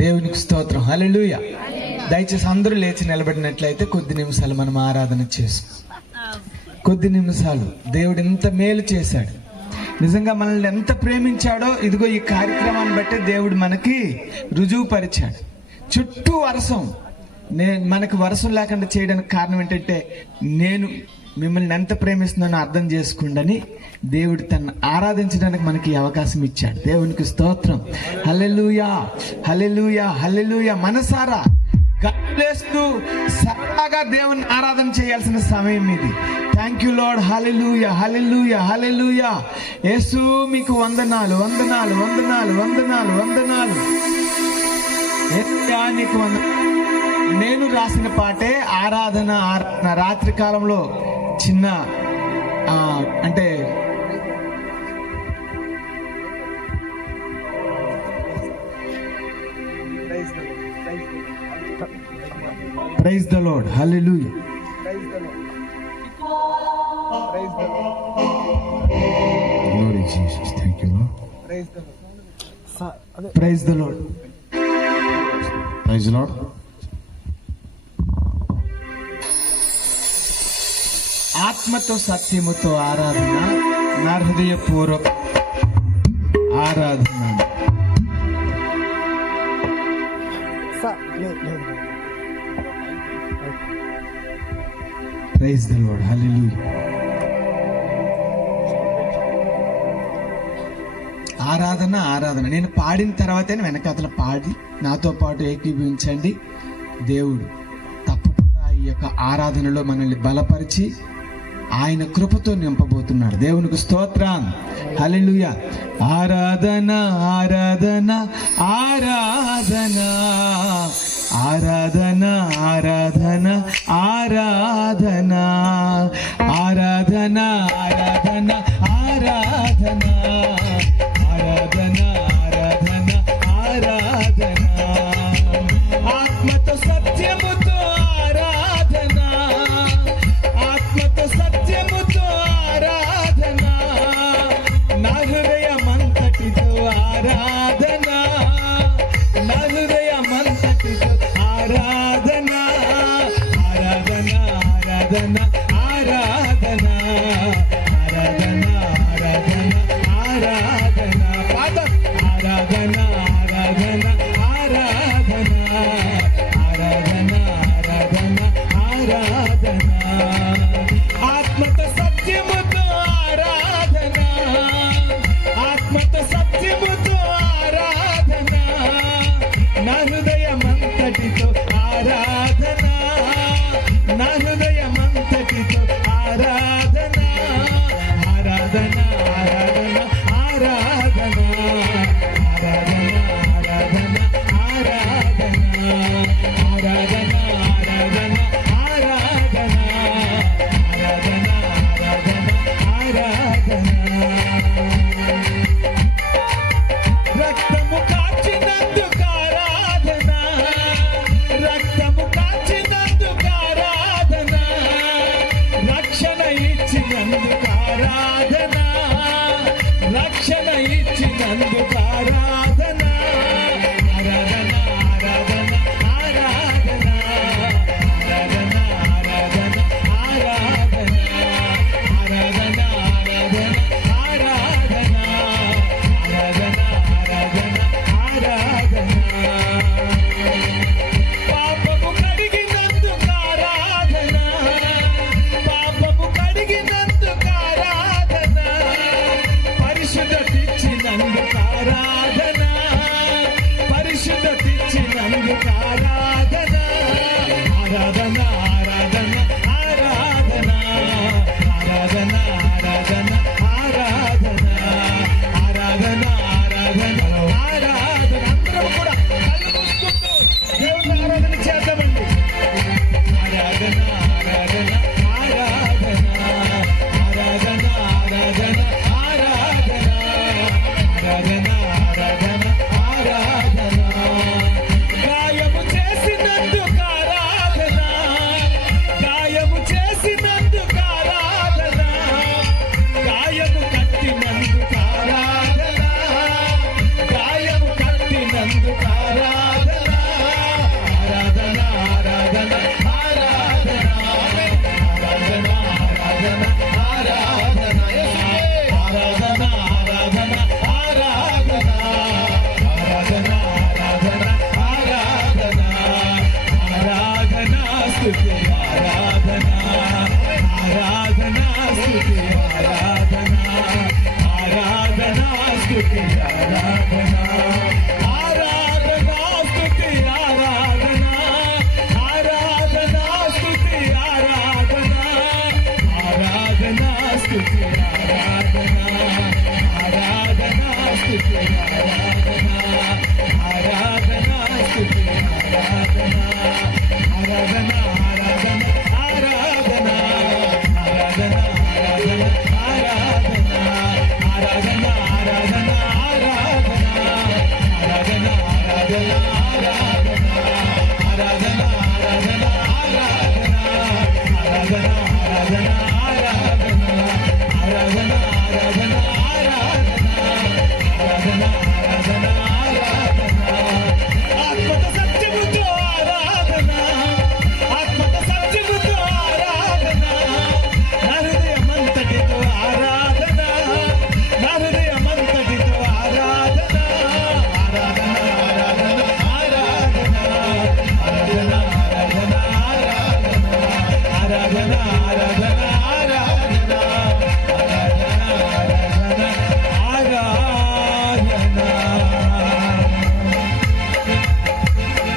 దేవునికి స్తోత్రం. హల్లెలూయా. దయచేసి అందరూ లేచి నిలబడినట్లయితే కొద్ది నిమిషాలు మనం ఆరాధన చేస్తాం. కొద్ది నిమిషాలు దేవుడు ఎంత మేలు చేశాడు, నిజంగా మనల్ని ఎంత ప్రేమించాడో ఇదిగో ఈ కార్యక్రమాన్ని బట్టి దేవుడు మనకి రుజువుపరిచాడు. చుట్టూ వర్షం, మనకు వర్షం లేకుండా చేయడానికి కారణం ఏంటంటే నేను మిమ్మల్ని ఎంత ప్రేమిస్తున్నానో అర్థం చేసుకోండి దేవుడు తను ఆరాధించడానికి మనకి అవకాశం ఇచ్చాడు. దేవునికి స్తోత్రం. హల్లెలూయా, హల్లెలూయా, హల్లెలూయా. మనసారా గంతులేస్తూ సరదాగా దేవుని ఆరాధన చేయాల్సిన సమయం ఇది. Thank you Lord. Hallelujah, hallelujah, hallelujah. యేసు మీకు వందనాలు, వందనాలు, వందనాలు, వందనాలు, వందనాలు. నీకు నేను రాసిన పాటే ఆరాధన. రాత్రి కాలంలో చిన్న అంటే praise the Lord. Hallelujah. Glory Jesus. Thank you Lord. Praise the Lord. Praise the Lord. ఆత్మతో సత్యముతో ఆరాధన, నా హృదయపూర్వక ఆరాధన. Praise the Lord. హల్లెలూయా. ఆరాధన, ఆరాధన. నేను పాడిన తర్వాతే వెనకాతల పాడి నాతో పాటు ఏకీభవించండి. దేవుడు తప్పకుండా ఈ యొక్క ఆరాధనలో మనల్ని బలపరిచి ఆయన కృపతో నింపబోతున్నాడు. దేవునికి స్తోత్రం. హల్లెలూయా. ఆరాధన, ఆరాధన, ఆరాధన, ఆరాధన, ఆరాధన, ఆరాధన, ఆరాధన, ఆరాధన, ఆరాధన, ఆరాధన, ఆరాధన, ఆరాధన. ఆత్మతో సత్యముతో ఆరాధన, ఆత్మతో సత్యముతో ఆరాధన, నా హృదయమంతటితో ఆరాధన, నా హృదయమంతటితో ఆరాధన, ఆరాధన, ఆరాధన, ఆరాధన, ఆరాధన, ఆరాధన, ఆరాధన. పాద ఆరాధన, ఆరాధన, ఆరాధన, ఆరాధన, ఆరాధన, ఆరాధన. ఆత్మతో సత్యముతో ఆరాధన, ఆత్మతో సత్యముతో ఆరాధన, నా హృదయమంతటితో ఆరాధన, నా హృదయమంతటితో ఆరాధన, ఆరాధన, ఆరాధన, ఆరాధన, ఆరాధన, ఆరాధన, ఆరాధన, ఆరాధన, ఆరాధన, ఆరాధన, ఆరాధన, ఆరాధన, ఆరాధన. రక్తము కాచినందుకు ఆరాధన,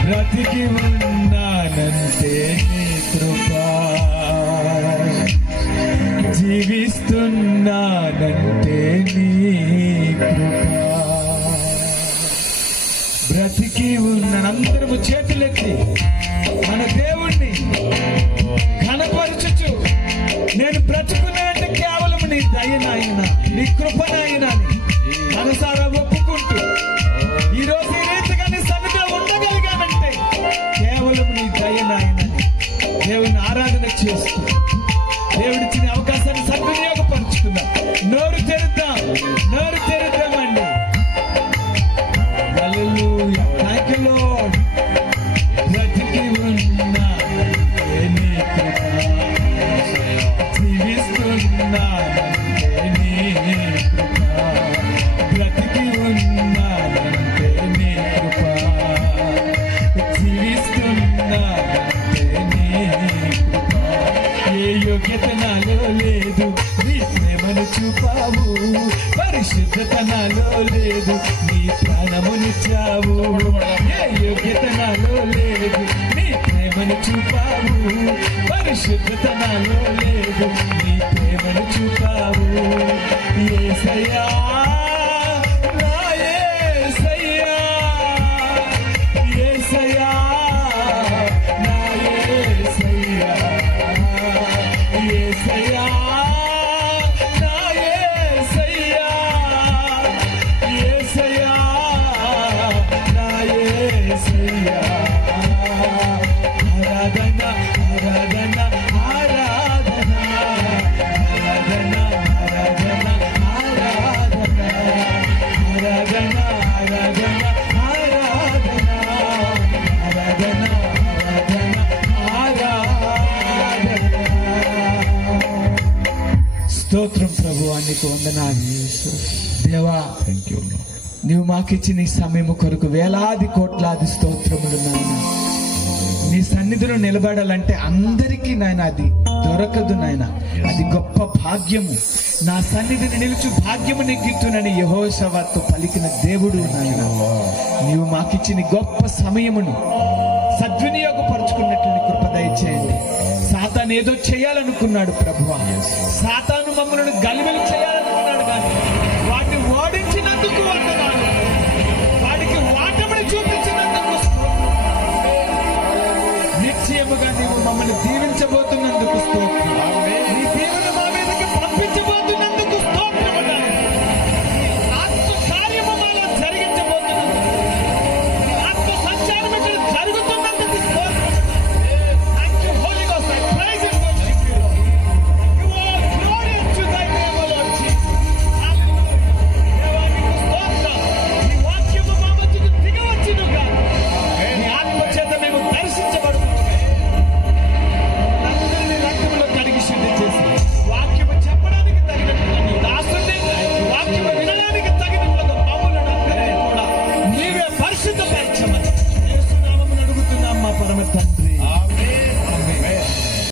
బ్రతికి ఉన్నానంటే నీ కృపా, జీవిస్తున్నానంటే నీ కృపా. బ్రతికి ఉన్నాను. అందరము చేతులెత్తి మన దేవుణ్ణి ఘనపరచుచు, నేను బ్రతుకున్నానంటే కేవలం నీ దయనాయన, నీ కృపనాయన మనసారా ఒప్పుకుంటూ ఈ రోజు ఈ రీతిగా నీ సన్నిధిలో ఉండగలిగానంటే కేవలం నీ దయనాయన. దేవుని ఆరాధన చేస్తూ దేవుడిచ్చిన అవకాశాన్ని సద్వినియోగపరుచుకుందాం. నోరు తెరుద్దాం, నోరు తెరుద్దామండి. హల్లెలూయా, థాంక్ యూ లార్డ్. బ్రతికి ఉన్నానంటే నీ కృప, జీవిస్తున్నానంటే నీ కృప. బ్రతికి ఉన్నానంటే నీ కృప, జీవిస్తున్నానంటే నీ కృప. ఏ యోగ్యత నాలో లేదు, నీ ప్రేమను చూపావు. పరిశుద్ధత నాలో లేదు, నీ ప్రాణమునిచ్చావు. ఏ యోగ్యత నాలో లేదు, నీ ప్రేమను చూపావు. పరిశుద్ధత నాలో లేదు, నీ ప్రేమను చూపావు. యేసయ్యా, నా యేసయ్యా, యేసయ్యా, నా యేసయ్యా, యేసయ్యా, నా యేసయ్యా, యేసయ్యా, నా యేసయ్యా. ఆరాధన, ఆరాధన, ఆరాధన, ఆరాధన, ఆరాధన, ఆరాధన, ఆరాధన, ఆరాధన, ఆరాధన, ఆరాధన, ఆరాధన. స్తోత్రం ప్రభువా, నీకు వందనాలు. దేవా, థ్యాంక్ యూ. నీవు మాకిచ్చిన ఈ సమయము కొరకు వేలాది కోట్లాది స్తోత్రములు నాయన. నీ సన్నిధిలో నిలబడాలంటే అందరికీ నాయన అది దొరకదు నాయన. అది గొప్ప భాగ్యము. నా సన్నిధిని నిలుచు భాగ్యము నెగ్గిట్టునని యెహోషావతో పలికిన దేవుడు నాయన. నీవు మాకిచ్చిన గొప్ప సమయమును సద్వినియోగపరుచుకున్నట్లు కృప దయచేయండి. సాతాను ఏదో చేయాలనుకున్నాడు ప్రభువా, సాతాను మమ్మల్ని గలిబిలి చేయాలనుకున్నాడు, కానీ వాటిని ఓడించినందుకు వందనాలు. వాడికి వాటమిని చూపించినందుకు నిశ్చయముగా నీవు మమ్మల్ని దీవించబోతున్నందుకు స్తోత్రం.